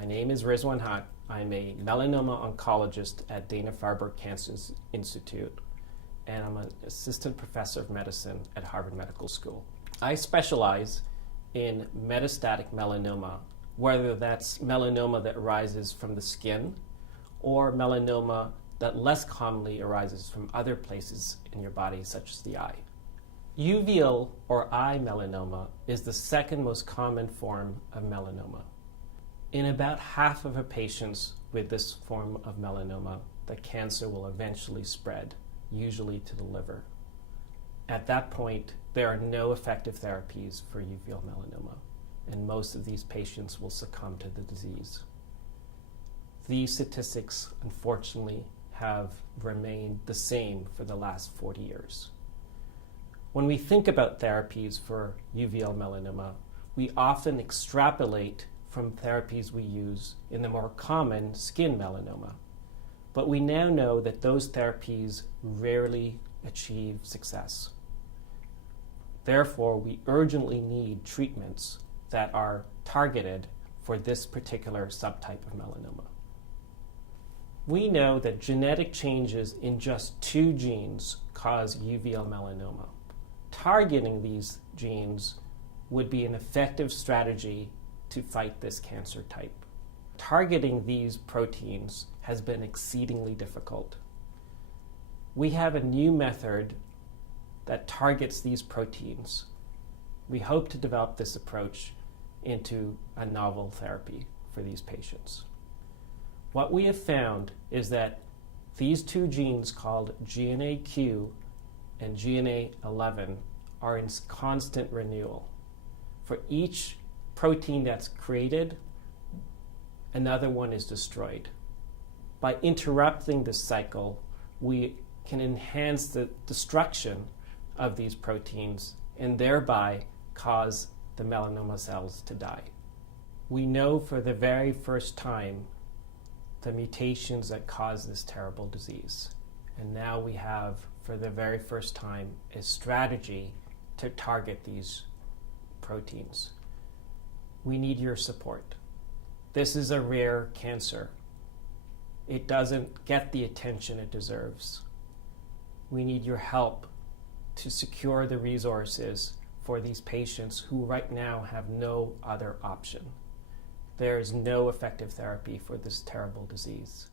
My name is Rizwan Haq. I'm a melanoma oncologist at Dana-Farber Cancer Institute, and I'm an assistant professor of medicine at Harvard Medical School. I specialize in metastatic melanoma, whether that's melanoma that arises from the skin or melanoma that less commonly arises from other places in your body, such as the eye. Uveal or eye melanoma is the second most common form of melanoma. In about half of patients with this form of melanoma, the cancer will eventually spread, usually to the liver. At that point, there are no effective therapies for uveal melanoma, and most of these patients will succumb to the disease. These statistics, unfortunately, have remained the same for the last 40 years. When we think about therapies for uveal melanoma, we often extrapolate from therapies we use in the more common skin melanoma. But we now know that those therapies rarely achieve success. Therefore, we urgently need treatments that are targeted for this particular subtype of melanoma. We know that genetic changes in just 2 genes cause uveal melanoma. Targeting these genes would be an effective strategy to fight this cancer type. Targeting these proteins has been exceedingly difficult. We have a new method that targets these proteins. We hope to develop this approach into a novel therapy for these patients. What we have found is that these 2 genes called GNAQ and GNA11 are in constant renewal. For each protein that's created, another one is destroyed. By interrupting this cycle, we can enhance the destruction of these proteins and thereby cause the melanoma cells to die. We know for the very first time the mutations that cause this terrible disease. And now we have, for the very first time, a strategy to target these proteins. We need your support. This is a rare cancer. It doesn't get the attention it deserves. We need your help to secure the resources for these patients who right now have no other option. There is no effective therapy for this terrible disease.